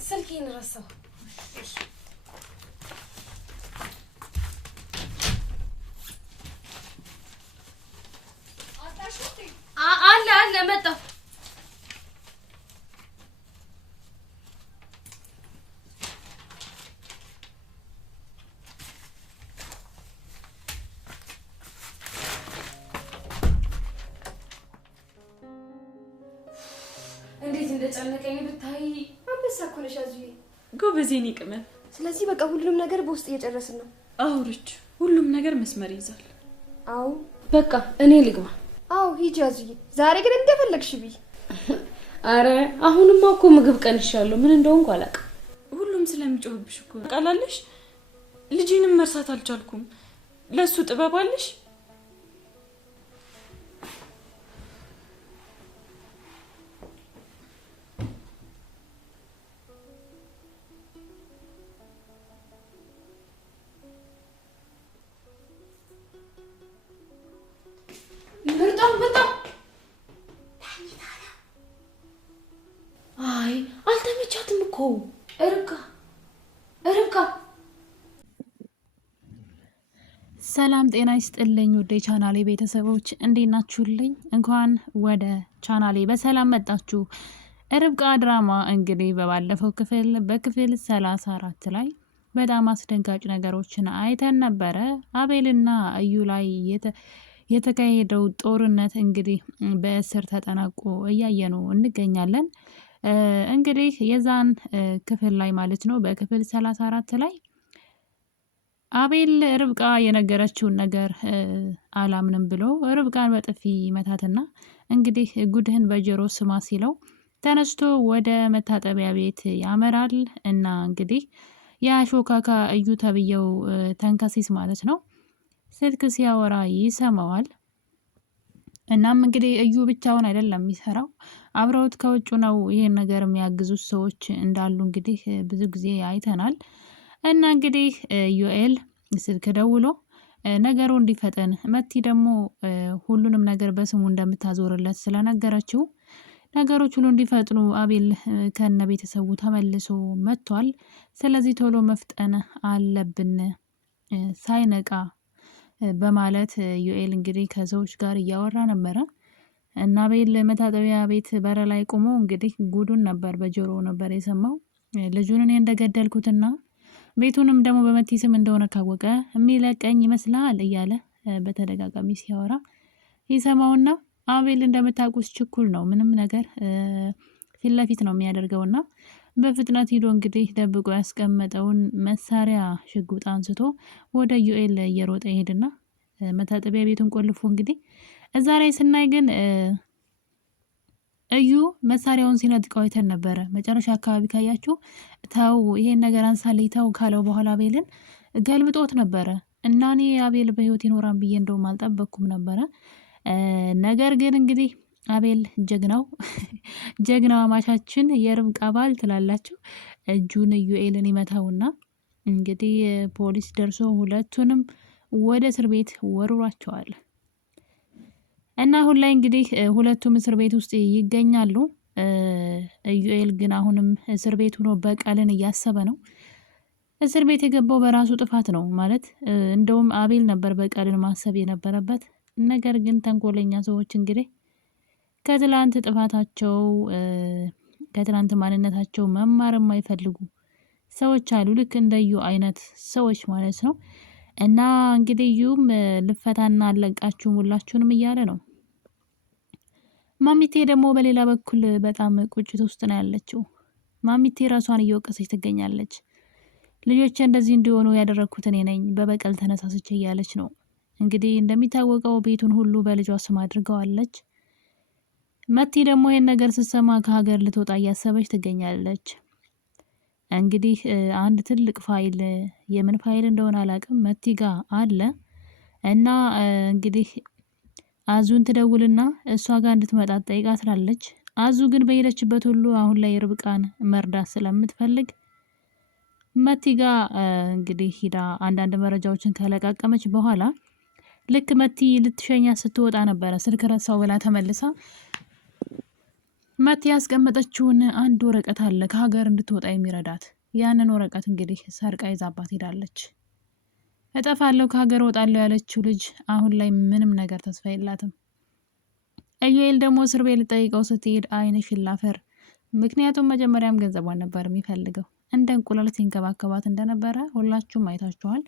ስልኬን ረሳሁ። አለ መጣሁ። እንዴት እንደጨነቀኝ ብታይ። አንበሳ እኮ ነሽ አዙዬ። ጎበዜን ይቅመን። ስለዚህ በቃ ሁሉንም ነገር በውስጥ እየጨረስን ነው። አውርች ሁሉም ነገር መስመር ይይዛል። አው በቃ እኔ ልግባ። አው ሂጂ አዙዬ። ዛሬ ግን እንደፈለግሽ ቢ። አረ አሁንማ እኮ ምግብ ቀንሻለሁ። ምን እንደሆንኩ አላውቅም። ሁሉም ስለሚጮህብሽ እኮ ቃላለሽ። ልጅንም መርሳት አልቻልኩም። ለሱ ጥበብ አለሽ። በጣም አይ አልተመቻትም እኮ ርብቃ። ሰላም ጤና ይስጥልኝ ውዴ ቻናሌ ቤተሰቦች እንዴት ናችሁልኝ? እንኳን ወደ ቻናሌ በሰላም መጣችሁ። ርብቃ ድራማ እንግዲህ በባለፈው በክፍል 34 ላይ በጣም አስደንጋጭ ነገሮችን አይተን ነበረ። አቤልና እዩ ላይ የተካሄደው ጦርነት እንግዲህ በእስር ተጠናቆ እያየኑ እንገኛለን። እንግዲህ የዛን ክፍል ላይ ማለት ነው በክፍል 34 ላይ አቤል ርብቃ የነገረችውን ነገር አላምንም ብሎ ርብቃን በጥፊ መታትና እንግዲህ ጉድህን በጆሮ ስማ ሲለው ተነስቶ ወደ መታጠቢያ ቤት ያመራል። እና እንግዲህ የሾካካ እዩ ተብየው ተንከሲስ ማለት ነው ስልክ ሲያወራ ይሰማዋል። እናም እንግዲህ እዩ ብቻውን አይደለም የሚሰራው፣ አብረውት ከውጭ ነው ይሄን ነገር የሚያግዙት ሰዎች እንዳሉ እንግዲህ ብዙ ጊዜ አይተናል። እና እንግዲህ ዮኤል ስልክ ደውሎ ነገሩ እንዲፈጠን መቲ ደግሞ ሁሉንም ነገር በስሙ እንደምታዞርለት ስለነገረችው ነገሮች ሁሉ እንዲፈጥኑ አቤል ከነ ቤተሰቡ ተመልሶ መጥቷል። ስለዚህ ቶሎ መፍጠን አለብን ሳይነቃ በማለት ዮኤል እንግዲህ ከሰዎች ጋር እያወራ ነበረ። እና አቤል መታጠቢያ ቤት በር ላይ ቆሞ እንግዲህ ጉዱን ነበር በጆሮ ነበር የሰማው። ልጁን እኔ እንደገደልኩትና ቤቱንም ደግሞ በመቲ ስም እንደሆነ ካወቀ የሚለቀኝ ይመስላል እያለ በተደጋጋሚ ሲያወራ ይሰማውና አቤል እንደምታውቁት ችኩል ነው። ምንም ነገር ፊት ለፊት ነው የሚያደርገውና በፍጥነት ሂዶ እንግዲህ ደብቆ ያስቀመጠውን መሳሪያ ሽጉጥ አንስቶ ወደ ዩኤል እየሮጠ ይሄድና መታጠቢያ ቤቱን ቆልፎ እንግዲህ እዛ ላይ ስናይ ግን እዩ መሳሪያውን ሲነጥቀው አይተን ነበረ። መጨረሻ አካባቢ ካያችሁ ተው ይሄን ነገር አንሳልኝ ተው ካለው በኋላ አቤልን ገልብጦት ነበረ። እና እኔ አቤል በህይወት ይኖራል ብዬ እንደውም አልጠበቅኩም ነበረ። ነገር ግን እንግዲህ አቤል ጀግናው አማቻችን የርብቃ ባል ትላላችሁ እጁን ዩኤልን ይመታውና እንግዲህ ፖሊስ ደርሶ ሁለቱንም ወደ እስር ቤት ወርሯቸዋል። እና አሁን ላይ እንግዲህ ሁለቱም እስር ቤት ውስጥ ይገኛሉ። ዩኤል ግን አሁንም እስር ቤት ሆኖ በቀልን እያሰበ ነው። እስር ቤት የገባው በራሱ ጥፋት ነው ማለት እንደውም አቤል ነበር በቀልን ማሰብ የነበረበት። ነገር ግን ተንኮለኛ ሰዎች እንግዲህ ከትላንት ጥፋታቸው ከትላንት ማንነታቸው መማር የማይፈልጉ ሰዎች አሉ። ልክ እንደዩ አይነት ሰዎች ማለት ነው። እና እንግዲህ እዩም ልፈታና አለቃችሁም ሁላችሁንም እያለ ነው። ማሚቴ ደግሞ በሌላ በኩል በጣም ቁጭት ውስጥ ነው ያለችው። ማሚቴ ራሷን እየወቀሰች ትገኛለች። ልጆቼ እንደዚህ እንዲሆኑ ያደረኩት እኔ ነኝ በበቀል ተነሳስቼ እያለች ነው። እንግዲህ እንደሚታወቀው ቤቱን ሁሉ በልጇ ስም አድርገዋለች። መቲ ደግሞ ይሄን ነገር ስትሰማ ከሀገር ልትወጣ እያሰበች ትገኛለች። እንግዲህ አንድ ትልቅ ፋይል የምን ፋይል እንደሆነ አላውቅም መቲ ጋር አለ። እና እንግዲህ አዙን ትደውልና እሷ ጋር እንድትመጣ ትጠይቃታለች። አዙ ግን በሄደችበት ሁሉ አሁን ላይ ርብቃን መርዳት ስለምትፈልግ መቲ ጋር እንግዲህ ሂዳ አንዳንድ መረጃዎችን ከለቃቀመች በኋላ ልክ መቲ ልትሸኛ ስትወጣ ነበረ ስልክ ረሳው ብላ ተመልሳ መቲ ያስቀመጠችውን አንድ ወረቀት አለ ከሀገር እንድትወጣ የሚረዳት። ያንን ወረቀት እንግዲህ ሰርቃ ይዛባት ሄዳለች። እጠፋለሁ ከሀገር እወጣለሁ ያለችው ልጅ አሁን ላይ ምንም ነገር ተስፋ የላትም። ኢዩኤል ደግሞ እስር ቤት ልጠይቀው ስትሄድ ዓይንሽን ላፈር። ምክንያቱም መጀመሪያም ገንዘቧን ነበር የሚፈልገው። እንደ እንቁላል ሲንከባከባት እንደነበረ ሁላችሁም አይታችኋል።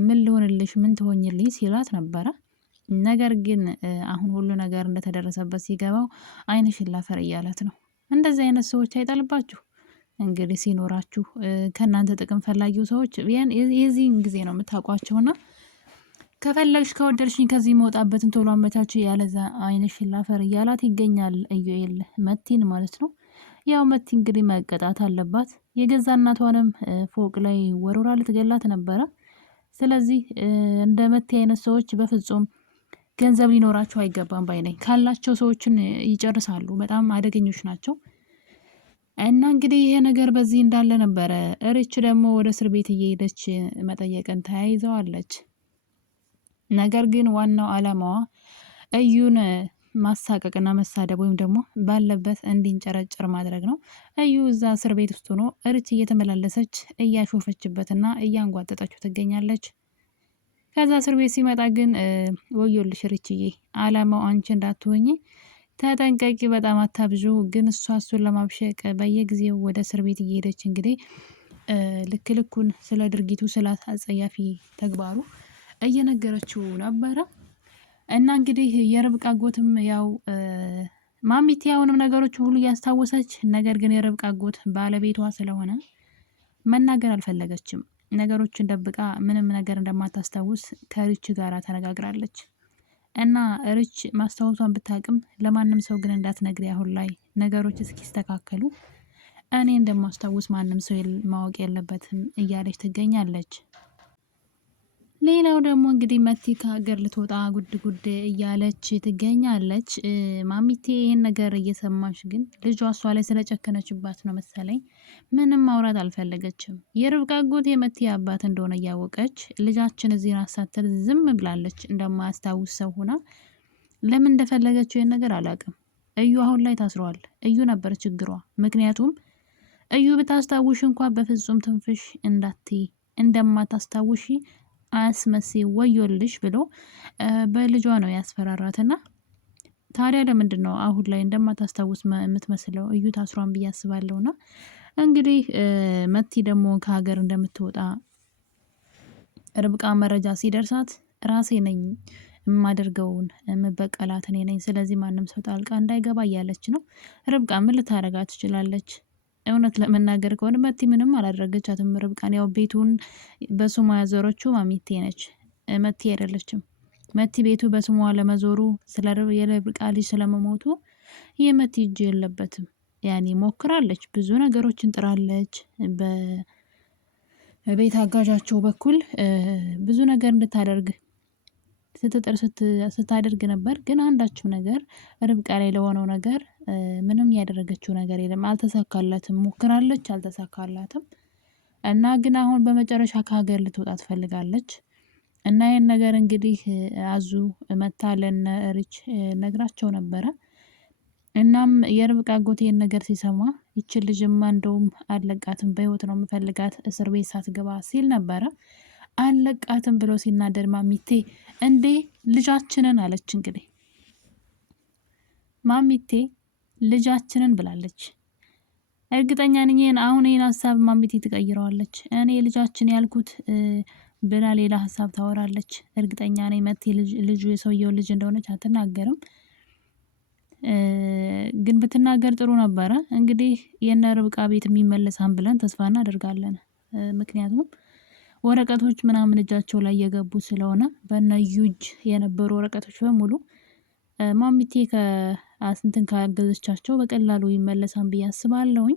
ምን ልሆንልሽ ምን ትሆኝልኝ ሲላት ነበረ። ነገር ግን አሁን ሁሉ ነገር እንደተደረሰበት ሲገባው ዓይንሽን ላፈር እያለት ነው። እንደዚህ አይነት ሰዎች አይጣልባችሁ እንግዲህ ሲኖራችሁ ከእናንተ ጥቅም ፈላጊው ሰዎች የዚህን ጊዜ ነው የምታውቋቸውና ከፈለግሽ ከወደድሽኝ ከዚህ መውጣበትን ቶሎ አመቻች ያለዛ ዓይንሽን ላፈር እያላት ይገኛል ኢዩኤል መቲን ማለት ነው። ያው መቲ እንግዲህ መቀጣት አለባት። የገዛ እናቷንም ፎቅ ላይ ወርውራ ልትገላት ነበረ። ስለዚህ እንደ መቲ አይነት ሰዎች በፍጹም ገንዘብ ሊኖራቸው አይገባም ባይ ነኝ። ካላቸው ሰዎችን ይጨርሳሉ። በጣም አደገኞች ናቸው። እና እንግዲህ ይሄ ነገር በዚህ እንዳለ ነበረ ሪች ደግሞ ወደ እስር ቤት እየሄደች መጠየቅን ተያይዘዋለች። ነገር ግን ዋናው አላማዋ እዩን ማሳቀቅና መሳደብ ወይም ደግሞ ባለበት እንዲንጨረጨር ማድረግ ነው። እዩ እዛ እስር ቤት ውስጥ ሆኖ ሪች እየተመላለሰች እያሾፈችበትና እያንጓጠጠችው ትገኛለች። ከዛ እስር ቤት ሲመጣ ግን ወዮልሽ ሪችዬ፣ አላማው አንቺ እንዳትሆኚ ተጠንቀቂ፣ በጣም አታብዡ። ግን እሱን ለማብሸቅ በየጊዜው ወደ እስር ቤት እየሄደች እንግዲህ ልክ ልኩን ስለ ድርጊቱ ስለ አጸያፊ ተግባሩ እየነገረችው ነበረ። እና እንግዲህ የርብቃ አጎትም ያው ማሚቲ አሁንም ነገሮች ሁሉ እያስታወሰች፣ ነገር ግን የርብቃ አጎት ባለቤቷ ስለሆነ መናገር አልፈለገችም። ነገሮችን ደብቃ ምንም ነገር እንደማታስታውስ ከሪች ጋር ተነጋግራለች። እና ሪች ማስታወሷን ብታቅም ለማንም ሰው ግን እንዳትነግሪ፣ አሁን ላይ ነገሮች እስኪስተካከሉ እኔ እንደማስታውስ ማንም ሰው ማወቅ የለበትም እያለች ትገኛለች። ሌላው ደግሞ እንግዲህ መቲ ከሀገር ልትወጣ ጉድ ጉድ እያለች ትገኛለች። ማሚቴ ይህን ነገር እየሰማች ግን ልጇ እሷ ላይ ስለጨከነችባት ነው መሰለኝ ምንም ማውራት አልፈለገችም። የርብቃ አጎት የመቲ አባት እንደሆነ እያወቀች ልጃችን እዚህ አሳተል ዝም ብላለች። እንደማያስታውስ ሰው ሆና ለምን እንደፈለገችው ይህን ነገር አላውቅም። እዩ አሁን ላይ ታስሯል። እዩ ነበር ችግሯ። ምክንያቱም እዩ ብታስታውሽ እንኳ በፍጹም ትንፍሽ እንዳትይ እንደማታስታውሺ አስመሲ ወዮልሽ ብሎ በልጇ ነው ያስፈራራትና ታዲያ ለምንድን ነው አሁን ላይ እንደማታስታውስ የምትመስለው? እዩ ታስሯን ብዬ አስባለሁና እንግዲህ መቲ ደግሞ ከሀገር እንደምትወጣ ርብቃ መረጃ ሲደርሳት ራሴ ነኝ የማደርገውን የምበቀላት እኔ ነኝ፣ ስለዚህ ማንም ሰው ጣልቃ እንዳይገባ እያለች ነው። ርብቃ ምን ልታረጋት ትችላለች? እውነት ለመናገር ከሆነ መቲ ምንም አላደረገቻትም። ርብቃን ያው ቤቱን በስሟ ያዞረችው ማሚቴ ነች፣ መቲ አይደለችም። መቲ ቤቱ በስሟ ለመዞሩ የርብቃ ልጅ ስለመሞቱ የመቲ እጅ የለበትም። ያኔ ሞክራለች፣ ብዙ ነገሮችን ጥራለች። በቤት አጋዣቸው በኩል ብዙ ነገር እንድታደርግ ስትጥር ስታደርግ ነበር። ግን አንዳችም ነገር ርብቃ ላይ ለሆነው ነገር ምንም ያደረገችው ነገር የለም። አልተሳካላትም። ሞክራለች፣ አልተሳካላትም። እና ግን አሁን በመጨረሻ ከሀገር ልትወጣ ትፈልጋለች። እና ይህን ነገር እንግዲህ አዙ መታ ለነ ሪች ነግራቸው ነበረ። እናም የርብቃ አጎት ይህን ነገር ሲሰማ ይችን ልጅማ እንደውም አለቃትም፣ በህይወት ነው የምፈልጋት እስር ቤት ሳትገባ ሲል ነበረ። አለቃትም ብሎ ሲናደድ ማሚቴ እንዴ ልጃችንን አለች። እንግዲህ ማሚቴ ልጃችንን ብላለች። እርግጠኛ ነኝ አሁን ይህን ሀሳብ ማሚቴ ትቀይረዋለች። እኔ ልጃችን ያልኩት ብላ ሌላ ሀሳብ ታወራለች። እርግጠኛ ነኝ መቴ ልጁ የሰውየው ልጅ እንደሆነች አትናገርም። ግን ብትናገር ጥሩ ነበረ። እንግዲህ የነ ርብቃ ቤት የሚመለሳን ብለን ተስፋ እናደርጋለን። ምክንያቱም ወረቀቶች ምናምን እጃቸው ላይ የገቡ ስለሆነ በነዩ እጅ የነበሩ ወረቀቶች በሙሉ ማሚቴ ከአስንትን ካገዘቻቸው በቀላሉ ይመለሳን ብዬ አስባለሁኝ።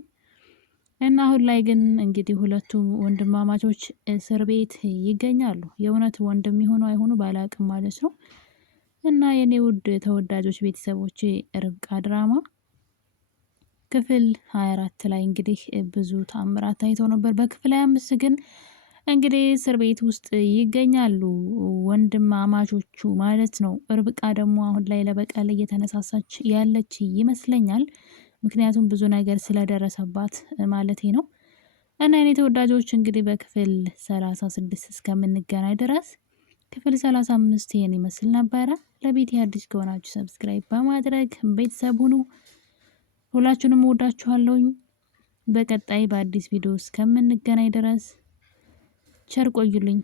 እና አሁን ላይ ግን እንግዲህ ሁለቱ ወንድማማቾች እስር ቤት ይገኛሉ። የእውነት ወንድም የሆኑ አይሆኑ ባላቅም ማለት ነው። እና የኔ ውድ ተወዳጆች ቤተሰቦቼ ርብቃ ድራማ ክፍል 24 ላይ እንግዲህ ብዙ ታምራት ታይተው ነበር። በክፍል 25 ግን እንግዲህ እስር ቤት ውስጥ ይገኛሉ ወንድማማቾቹ ማለት ነው። ርብቃ ደግሞ አሁን ላይ ለበቀል እየተነሳሳች ያለች ይመስለኛል። ምክንያቱም ብዙ ነገር ስለደረሰባት ማለቴ ነው። እና የኔ ተወዳጆች እንግዲህ በክፍል 36 እስከምንገናኝ ድረስ ክፍል 35 ይሄን ይመስል ነበረ። ለቤቴ አዲስ ከሆናችሁ ሰብስክራይብ በማድረግ ቤተሰብ ሁኑ። ሁላችሁንም እወዳችኋለሁኝ። በቀጣይ በአዲስ ቪዲዮ እስከምንገናኝ ድረስ ቸር ቆዩልኝ።